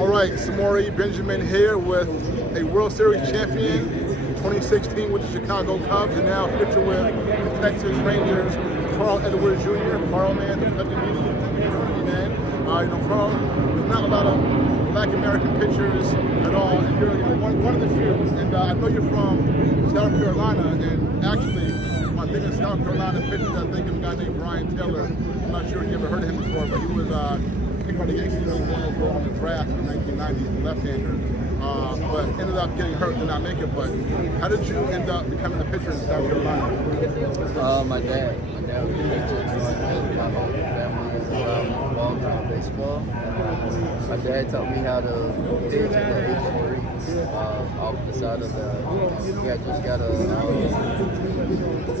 All right, Samori Benjamin here with a World Series champion, 2016 with the Chicago Cubs, and now pitcher with the Texas Rangers, Carl Edwards Jr. Carl, man, the pleasure meeting you, man. Carl, there's not a lot of Black American pitchers at all, and you're one of the few. And I know you're from South Carolina, and actually, my biggest South Carolina pitcher, I think, is a guy named Brian Taylor. I'm not sure if you ever heard of him before, but he was picked by the Yankees one overall in the draft in 1990, left-hander. But ended up getting hurt, did not make it. But how did you end up becoming a pitcher in South Carolina? My dad was a pitcher. My whole family is involved in baseball. My dad taught me how to pitch at the age of 3 off the side of the. We had just got a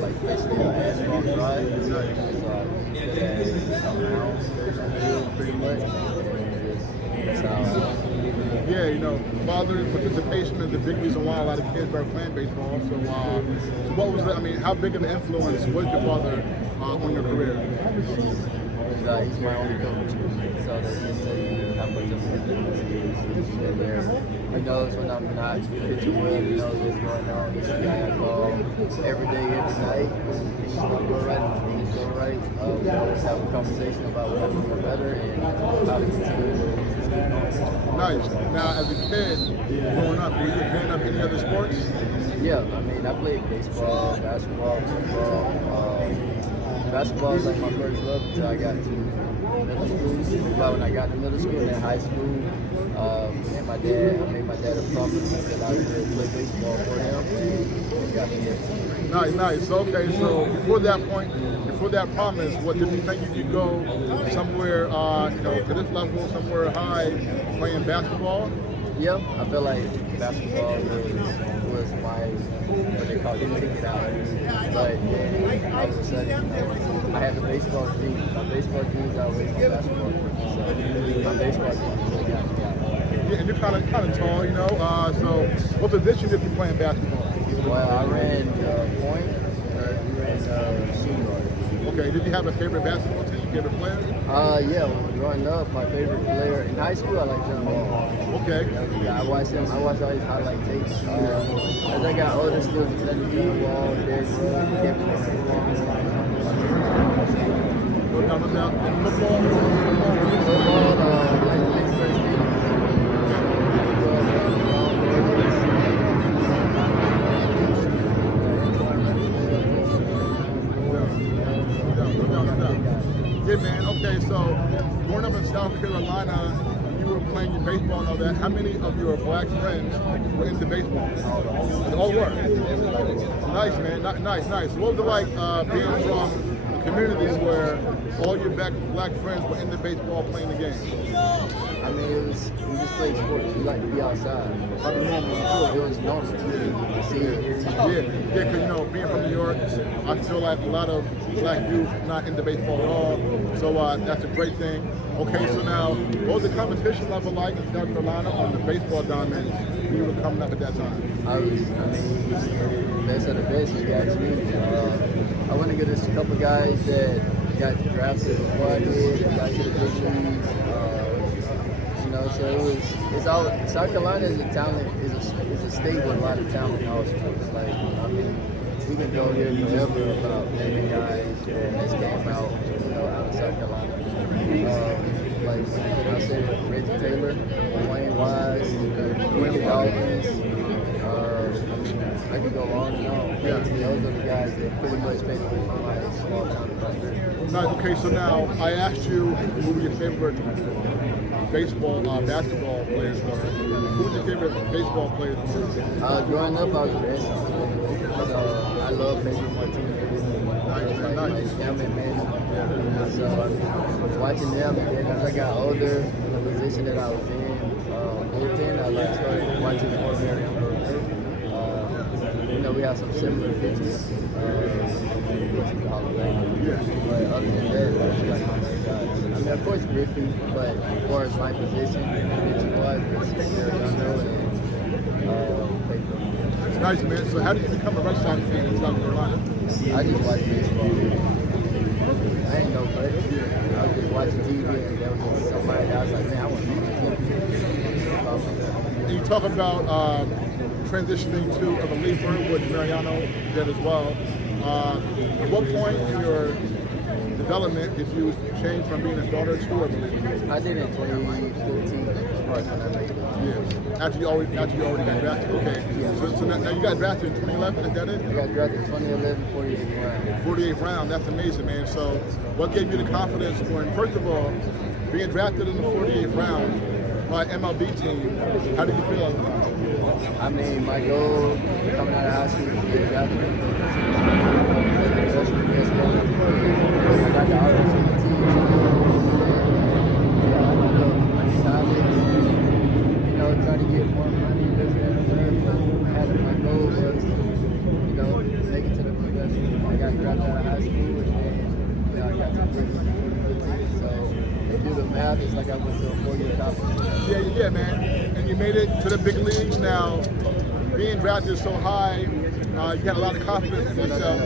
like basically an asphalt drive. So I around pretty much. And that's how. Yeah, father's participation is the big reason why a lot of kids are playing baseball. So what was how big of an influence was your father on your career? He's my only coach, so that can tell you how much of an influence he is. He knows when I'm not pitching well, he knows what's going on. He's the guy I call every day, every night. Things don't go right, things go right. We always have a conversation about what to do better and how to continue to keep going. Nice. Now, as a kid, growing up, were you a fan of any other sports? Yeah, I played baseball, basketball, football. Basketball was like my first love until I got to middle school. But when I got to middle school and high school, I made my dad a promise that I would play baseball for him. And got me here. Nice. Okay, so before that promise, what did you think you could go somewhere, to this level, somewhere high, playing basketball? Yeah, I feel like basketball was my, what they call it, ticket out. But then all of a sudden, I had the baseball dream. My baseball dreams outweighed my basketball dreams. So my baseball dreams really got me out. Yeah, and you're kind of tall, so what position did you play in basketball? Well, I ran point, we ran shooting guard. Okay, did you have a favorite basketball team, favorite player? Yeah, when growing up, my favorite player in high school, I liked John Wall. Okay. I watched him. I watched all his highlight tapes. As I got older, still studying John Wall, Derrick Rose, Kevin Durant. Football? Like first game. Yeah, man. Okay, so growing up in South Carolina, you were playing your baseball and all that. How many of your Black friends were into baseball? All were. Nice, man. Nice. What was it like being from a community where all your Black friends were into baseball, playing the game? We just played sports. We like to be outside. It was normal to see it. Yeah, because being from New York, I feel like a lot of Black youth not into baseball at all. So that's a great thing. Okay, so now, what was the competition level like in South Carolina on the baseball diamond when you were coming up at that time? Best of the best, you guys knew. I went against a couple guys that got drafted before I did, got to the big leagues. So it's all, South Carolina is a state with a lot of talent in all sports. We can go here forever about naming guys that has came out, out of South Carolina. I said Reggie Taylor, Wayne Wise, Quentin Dawkins. I could go on and on. Yeah. Those are the guys that pretty much made me my small town career. Nice. Okay, so now I asked you who were your favorite basketball players were. Who were your favorite baseball players? Growing up, I was a Redskins fan. So I love Pedro Martinez. Nice. So watching them, and then as I got older, the position that I was in, bullpen, I started watching more Marion. We have some similar pitches. Hall of Fame. But other than that, I like my main guys. Of course Griffey, but as far as my position, pitching-wise, it's Arredondo and Pedro. Nice, man. So how did you become a Red Sox fan in South Carolina? I just watch baseball. I ain't no player. I was just watching TV and there was somebody that I was like, man, I want to be talk about transitioning to a reliever, which Mariano did as well. At what point in your development did you change from being a starter to a reliever? I did it in 2015. Right. When I made it. Yeah. After you already got drafted. Okay. Yeah. So now you got drafted in 2011. Is that it? I got drafted in 2011, 48th round. 48th round. That's amazing, man. So what gave you the confidence when, first of all, being drafted in the 48th round by MLB team? How did you feel about that? I mean, my goal coming out of high school was to get drafted. I got the opportunity to try to get more money, this, that, and the third, but my goal was, make it to the professional. I got drafted out of high school, and then, I got to the big league in 2015. So, they do the math, it's like I went to a 4-year college. Yeah, man. And you made it to the big leagues. Now, being drafted so high, you had a lot of confidence in yourself.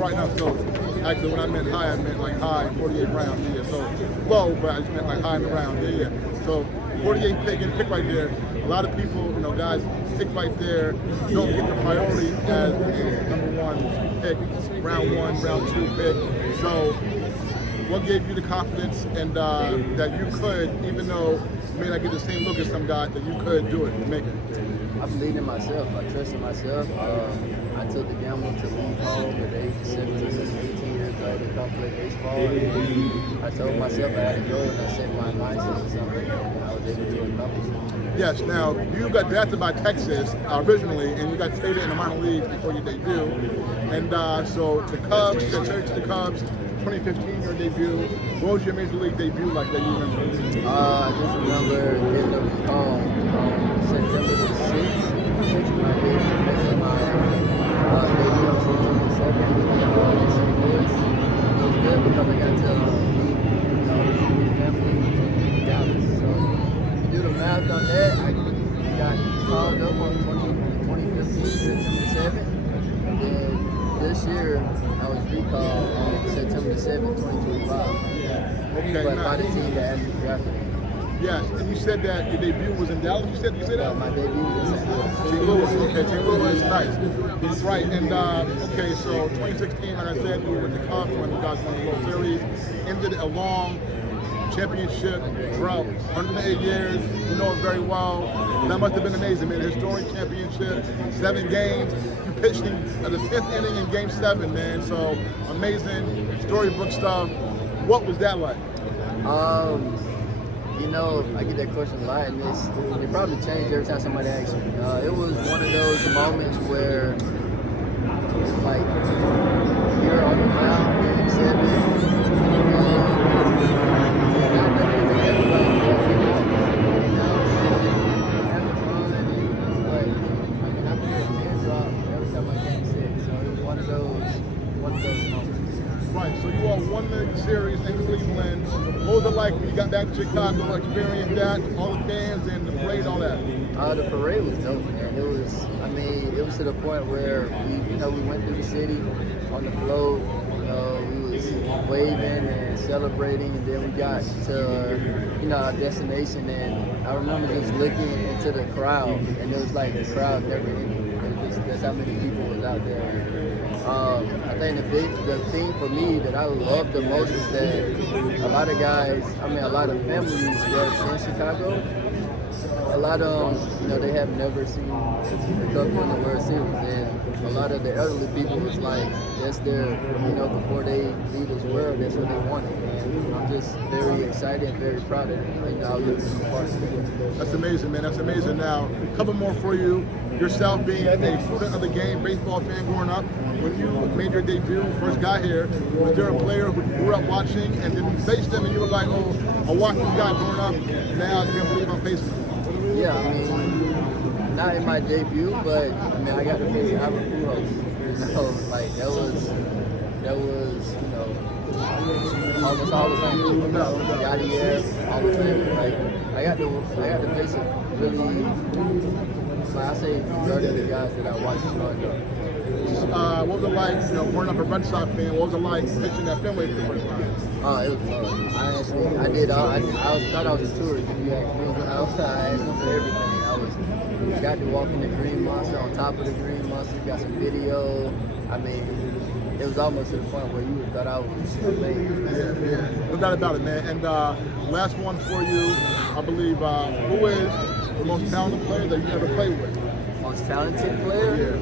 Right now. So, actually, when I meant high, I meant like high, 48 rounds. Yeah, so low, but I just meant like high in the round. Yeah. So, 48 pick right there. A lot of people, guys pick right there, don't get the priority as a number one pick, round 1, round 2 pick. So, what gave you the confidence and that you could, even though you may not get the same look as some guys, that you could do it and make it? I believed in myself. I trusted myself. I took the gamble to leave home at the age of 17, 18 years old to come play baseball. And I told myself I had to go, and I set my mindset to something, and I was able to accomplish it. Yes. Now, you got drafted by Texas originally, and you got traded in the minor leagues before your debut. And so the Cubs, you got traded to the Cubs. 2015, your debut. What was your major league debut like that you remember? I just remember getting a call on September the 6th. I did making my debut on September 2nd in St. Louis. It was good because I got to meet family in Dallas. So to do the math on that, I got called up on 2015, September 7th. And then this year, I was recalled on September 7th, 2025. Okay, But nice. by the team that actually drafted me. Yes, and you said that your debut was in Dallas. You said that? My debut was in St. Louis. St. Louis. Okay, St. Louis, nice. Right, and okay, so 2016, like I said, you were with the Cubs when you guys won the World Series. Ended a long championship drought, 108 years. You know it very well. That must have been amazing, man. Historic championship, 7 games. You pitched in the 5th inning in Game 7, man. So amazing, storybook stuff. What was that like? I get that question a lot, and it probably changed every time somebody asks me. It was one of those moments where it's like you're on the mound, Game 7, Right, so you all won the series in Cleveland. What was it like when you got back to Chicago, experienced that, all the fans and the parade, all that? The parade was dope, man. It was to the point where we went through the city on the float. We was waving and celebrating, and then we got to our destination. And I remember just looking into the crowd, and it was like the crowd never ended. That's how many people was out there. I think the thing for me that I loved the most is that a lot of families that's in Chicago, a lot of them, they have never seen the Cubs win the World Series, and a lot of the elderly people was like, that's their, before they leave this world, that's what they wanted. And I'm just very excited and very proud of it. I was able to be part of it. That's amazing, man. That's amazing. Now, a couple more for you. Yourself being a student of the game, baseball fan growing up, when you made your debut, first got here, was there a player who you grew up watching and then you faced them and you were like, oh, I watched this guy growing up, now I can't believe I'm facing him? Yeah, not in my debut, but I got to face Albert Pujols. That was almost all the time. Yadier, all the time. I got to face it really. I say majority of the guys that I watched growing up. what was it like, growing up a Red Sox fan? What was it like pitching at Fenway for the first time? Oh, it was fun. I did all. Thought I was a tourist. If you asked me, I asked them for everything. We got to walk in the Green Monster, on top of the Green Monster. Got some video. I mean, it was almost to the point where you thought I was amazing. Yeah. No doubt about it, man. And last one for you, I believe, who is the most talented player that you ever played with? Most talented player? Yeah.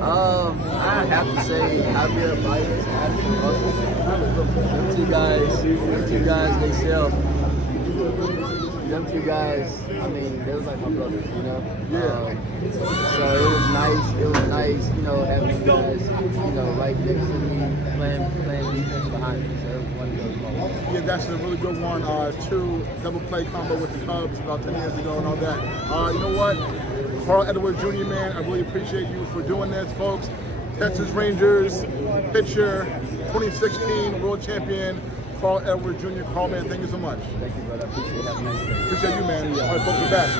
I have to say Javier Baez, Adam Russell. Them two guys, they sell. Them two guys, I mean, they was like my brothers, you know? Yeah. So it was nice, having you guys, right next to me, playing defense behind me. So it was one of those moments. Yeah, that's a really good one. Two double play combo with the Cubs about 10 years ago and all that. You know what? Carl Edwards Jr., man, I really appreciate you for doing this, folks. Texas Rangers pitcher, 2016 world champion, Carl Edwards Jr. Carl, man, thank you so much. Thank you, brother. I appreciate it. Have a nice day. Appreciate you, man. All right, folks, we're back.